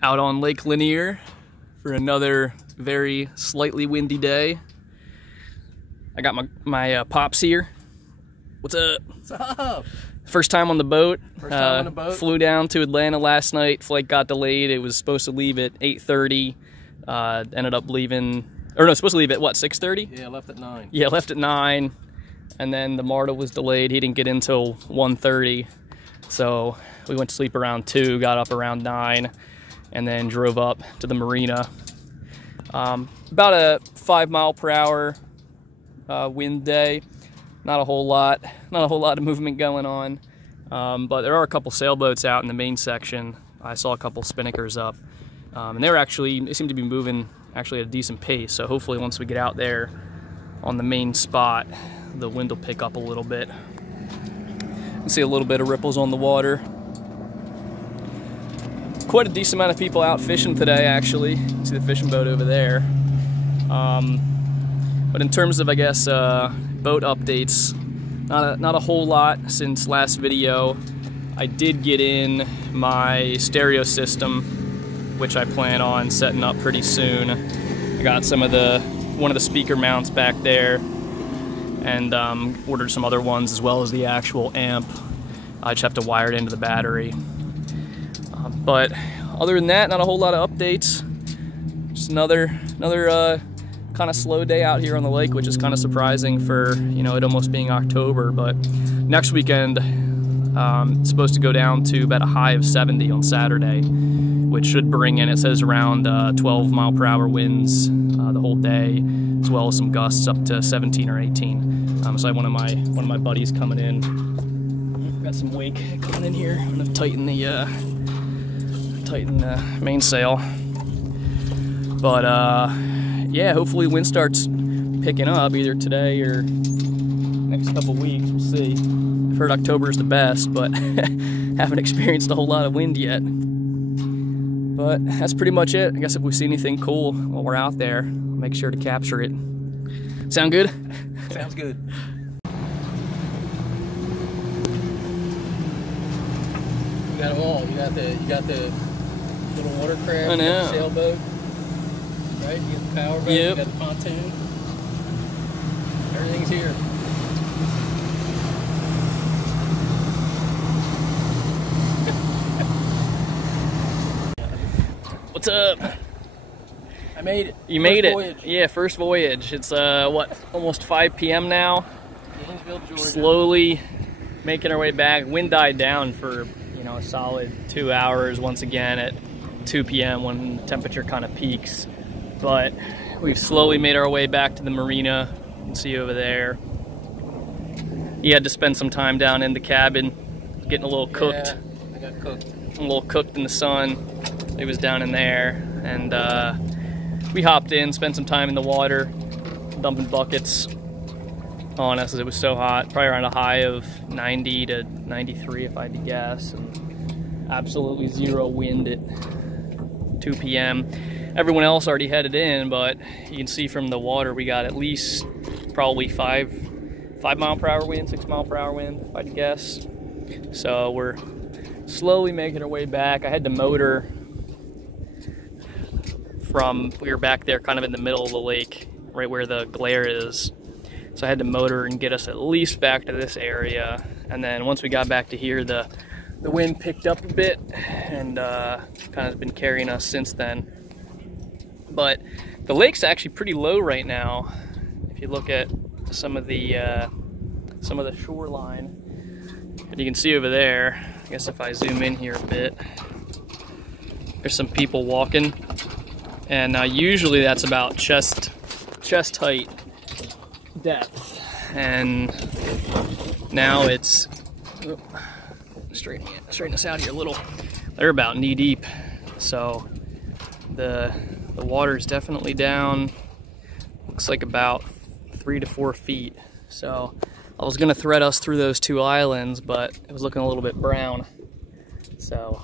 Out on Lake Lanier for another very slightly windy day. I got my pops here. What's up? What's up? First time on the boat. First time on the boat. Flew down to Atlanta last night. Flight got delayed. It was supposed to leave at 8:30. Ended up leaving, or no, supposed to leave at what, 6:30? Yeah, left at 9. Yeah, left at 9. And then the MARTA was delayed. He didn't get in till 1:30. So we went to sleep around 2, got up around 9, and then drove up to the marina. About a 5-mile-per-hour wind day. Not a whole lot of movement going on. But there are a couple sailboats out in the main section. I saw a couple spinnakers up. And they seem to be moving actually at a decent pace. So hopefully once we get out there on the main spot, the wind will pick up a little bit. You can see a little bit of ripples on the water. Quite a decent amount of people out fishing today, actually. You can see the fishing boat over there. But in terms of, I guess, boat updates, not a whole lot since last video. I did get in my stereo system, which I plan on setting up pretty soon. I got one of the speaker mounts back there, and ordered some other ones as well as the actual amp. I just have to wire it into the battery. But other than that, not a whole lot of updates. Just another kind of slow day out here on the lake, which is kind of surprising for, you know, it almost being October. But next weekend, it's supposed to go down to about a high of 70 on Saturday, which should bring in, it says, around 12-mile-per-hour winds the whole day, as well as some gusts up to 17 or 18. So I have one of my buddies coming in. Got some wake coming in here. I'm gonna tighten the mainsail. But yeah, hopefully wind starts picking up either today or next couple weeks. We'll see. I've heard October is the best, but haven't experienced a whole lot of wind yet. But that's pretty much it. I guess if we see anything cool while we're out there, I'll make sure to capture it. Sound good? Sounds good. You got them all. You got the little watercraft, I know. You got the sailboat, right? You got the power boat, Yep. You got the pontoon. Everything's here. What's up? I made it. You made it. Voyage. Yeah, first voyage. It's what, almost 5 p.m. now. Gainesville, Georgia. Slowly making our way back. Wind died down for, you know, a solid 2 hours once again at 2 p.m. when the temperature kind of peaks. But we've slowly made our way back to the marina. You can see over there. He had to spend some time down in the cabin, getting a little cooked. Yeah, I got cooked. A little cooked in the sun. He was down in there, and we hopped in, spent some time in the water, dumping buckets on us as it was so hot. Probably around a high of 90 to 93 if I had to guess, and absolutely zero wind at 2 p.m. Everyone else already headed in, but you can see from the water we got at least probably 5-mile-per-hour wind, 6-mile-per-hour wind if I had to guess. So we're slowly making our way back. I had to motor we were back there kind of in the middle of the lake, right where the glare is. So I had to motor and get us at least back to this area. And then once we got back to here, the wind picked up a bit and kind of been carrying us since then. But the lake's actually pretty low right now. If you look at some of the shoreline, and you can see over there, I guess if I zoom in here a bit, there's some people walking. And usually that's about chest height depth, and now it's straighten us out here a little. They're about knee deep, so the water is definitely down. Looks like about 3 to 4 feet. So I was gonna thread us through those 2 islands, but it was looking a little bit brown. So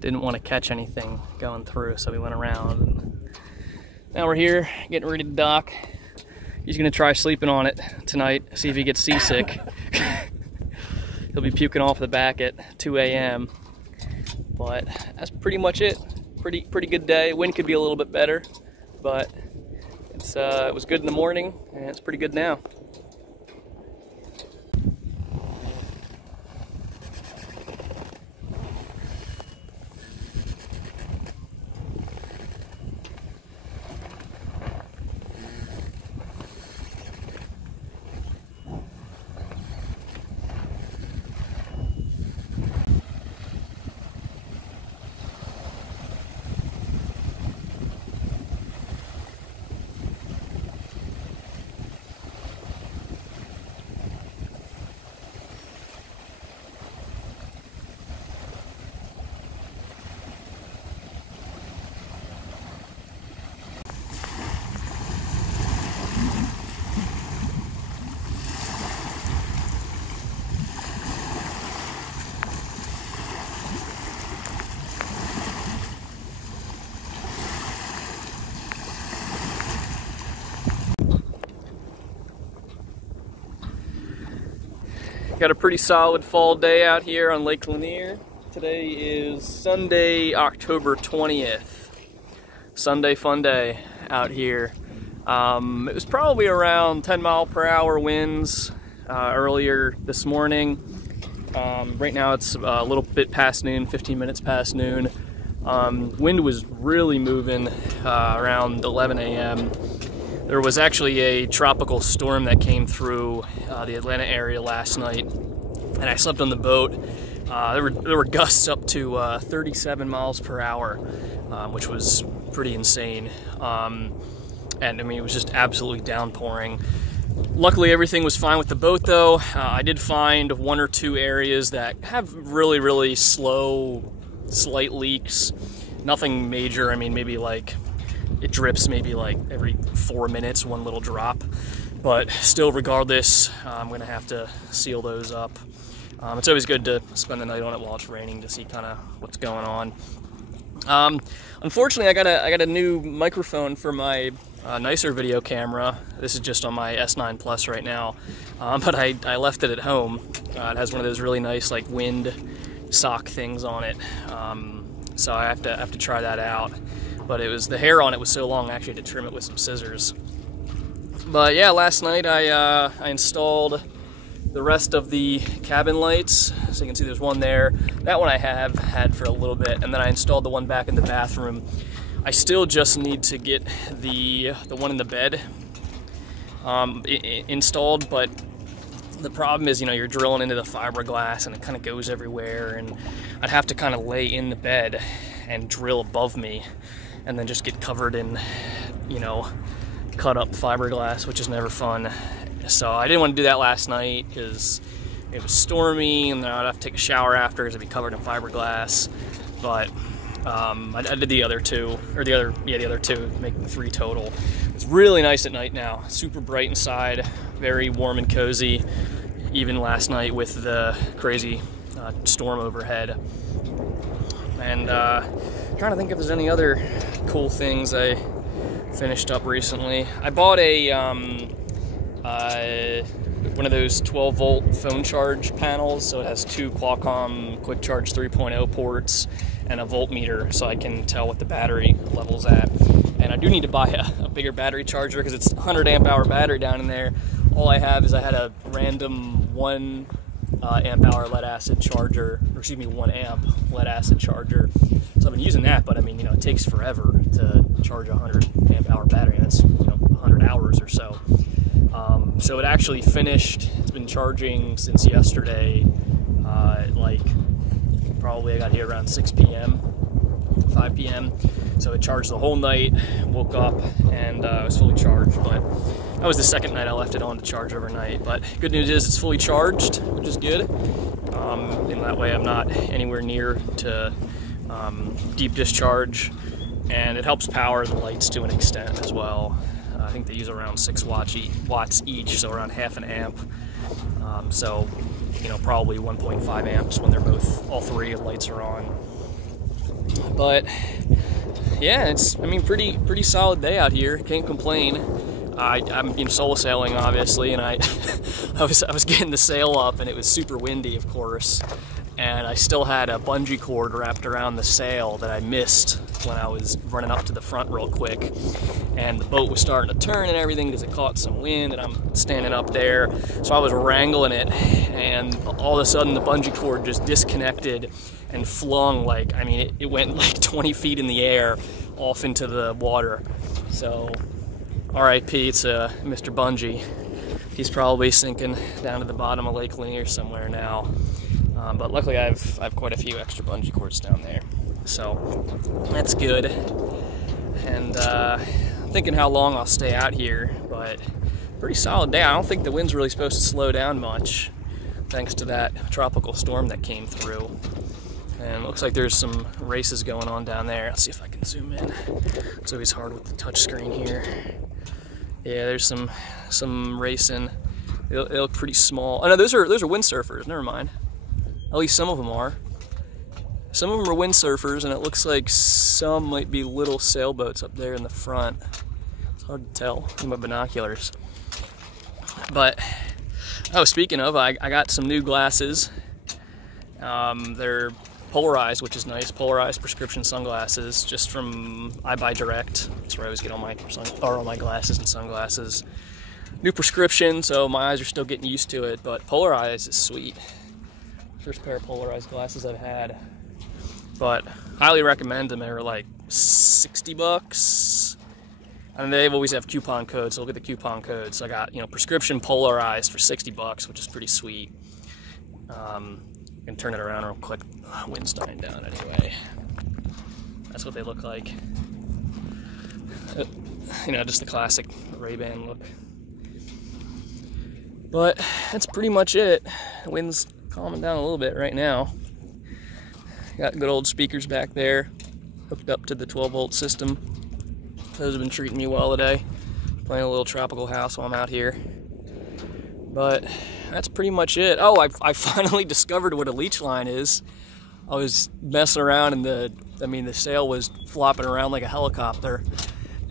didn't want to catch anything going through, so we went around. And now we're here, getting ready to dock. He's gonna try sleeping on it tonight, see if he gets seasick. He'll be puking off the back at 2 a.m. But that's pretty much it. Pretty good day. Wind could be a little bit better, but it was good in the morning, and it's pretty good now. Got a pretty solid fall day out here on Lake Lanier. Today is Sunday, October 20th. Sunday fun day out here. It was probably around 10-mile-per-hour winds earlier this morning. Right now it's a little bit past noon, 15 minutes past noon. Wind was really moving around 11 a.m. There was actually a tropical storm that came through the Atlanta area last night, and I slept on the boat. There were gusts up to 37 miles per hour, which was pretty insane. And I mean, it was just absolutely downpouring. Luckily, everything was fine with the boat, though. I did find one or two areas that have really slow, slight leaks. Nothing major. I mean, maybe like it drips maybe like every 4 minutes, one little drop. But still, regardless, I'm gonna have to seal those up. It's always good to spend the night on it while it's raining to see kind of what's going on. Unfortunately, I got a new microphone for my nicer video camera. This is just on my S9 Plus right now, but I left it at home. It has one of those really nice like wind sock things on it, so I have to try that out. But the hair on it was so long I actually had to trim it with some scissors. But yeah, last night I installed the rest of the cabin lights. So you can see there's one there. That one I have had for a little bit, and then I installed the one back in the bathroom. I still just need to get the one in the bed installed, but the problem is, you know, you're drilling into the fiberglass and it kind of goes everywhere, and I'd have to kind of lay in the bed and drill above me and then just get covered in, you know, cut up fiberglass, which is never fun. So I didn't want to do that last night because it was stormy, and then I'd have to take a shower after because I'd be covered in fiberglass. But I did the other two, the other two, making 3 total. It's really nice at night now. Super bright inside, very warm and cozy. Even last night with the crazy storm overhead. And trying to think if there's any other cool things I finished up recently. I bought a one of those 12-volt phone charge panels, so it has 2 Qualcomm Quick Charge 3.0 ports and a voltmeter, so I can tell what the battery level's at. And I do need to buy a bigger battery charger because it's a 100 amp hour battery down in there. All I have is I had a random 1 amp hour lead acid charger, or excuse me, 1 amp lead acid charger. So I've been using that, but I mean, you know, it takes forever to charge a 100 amp hour battery, and it's, you know, 100 hours or so. So it actually finished. It's been charging since yesterday, like probably I got here around 6 p.m., 5 p.m. So it charged the whole night, woke up, and it was fully charged. But that was the second night I left it on to charge overnight. But good news is it's fully charged, which is good. In that way I'm not anywhere near to deep discharge, and it helps power the lights to an extent as well. I think they use around 6 watts each, so around half an amp. So, you know, probably 1.5 amps when they're all 3 lights are on. But yeah, it's, I mean, pretty solid day out here. Can't complain. I'm solo sailing, obviously, and I was getting the sail up, and it was super windy, of course. and I still had a bungee cord wrapped around the sail that I missed when I was running up to the front real quick. And the boat was starting to turn and everything because it caught some wind, and I'm standing up there. So I was wrangling it, and all of a sudden the bungee cord just disconnected and flung like, I mean, it went like 20 feet in the air off into the water. So R.I.P. to Mr. Bungee. He's probably sinking down to the bottom of Lake Lanier somewhere now. But luckily I've quite a few extra bungee cords down there. So that's good. And I'm thinking how long I'll stay out here, but pretty solid day. I don't think the wind's really supposed to slow down much, thanks to that tropical storm that came through. And it looks like there's some races going on down there. Let's see if I can zoom in. It's always hard with the touch screen here. Yeah, there's some racing. They look pretty small. Oh no, those are windsurfers. Never mind. At least some of them are. Some of them are windsurfers, and it looks like some might be little sailboats up there in the front. It's hard to tell with my binoculars. But, oh, speaking of, I got some new glasses. They're polarized, which is nice. Polarized prescription sunglasses, just from I Buy Direct. That's where I always get all my glasses and sunglasses. New prescription, so my eyes are still getting used to it, but polarized is sweet. First pair of polarized glasses I've had. But highly recommend them. They're like 60 bucks. And they always have coupon codes, so look at the coupon codes. So I got, you know, prescription polarized for 60 bucks, which is pretty sweet. You can turn it around real quick. Wind's dying down anyway. That's what they look like. You know, just the classic Ray-Ban look. But that's pretty much it. The wind's calming down a little bit right now. Got good old speakers back there, hooked up to the 12-volt system. Those have been treating me well today. Playing a little tropical house while I'm out here. But that's pretty much it. Oh, I finally discovered what a leech line is. I was messing around and the sail was flopping around like a helicopter.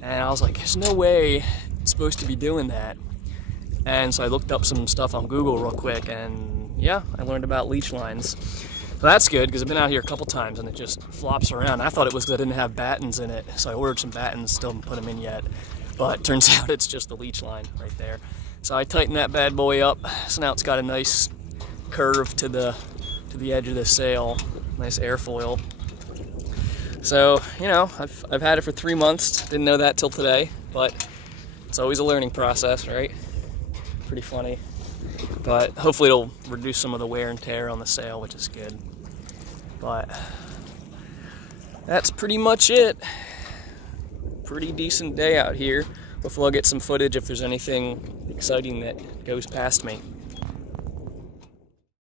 And I was like, there's no way it's supposed to be doing that. And so I looked up some stuff on Google real quick, and yeah, I learned about leech lines. So that's good, because I've been out here a couple times and it just flops around. I thought it was because I didn't have battens in it, so I ordered some battens, still haven't put them in yet. But turns out it's just the leech line right there. So I tightened that bad boy up, so now it's got a nice curve to the edge of the sail, nice airfoil. So, you know, I've had it for 3 months, didn't know that till today, but it's always a learning process, right? Pretty funny. But hopefully it'll reduce some of the wear and tear on the sail, which is good. But that's pretty much it. Pretty decent day out here. Hopefully I'll get some footage if there's anything exciting that goes past me.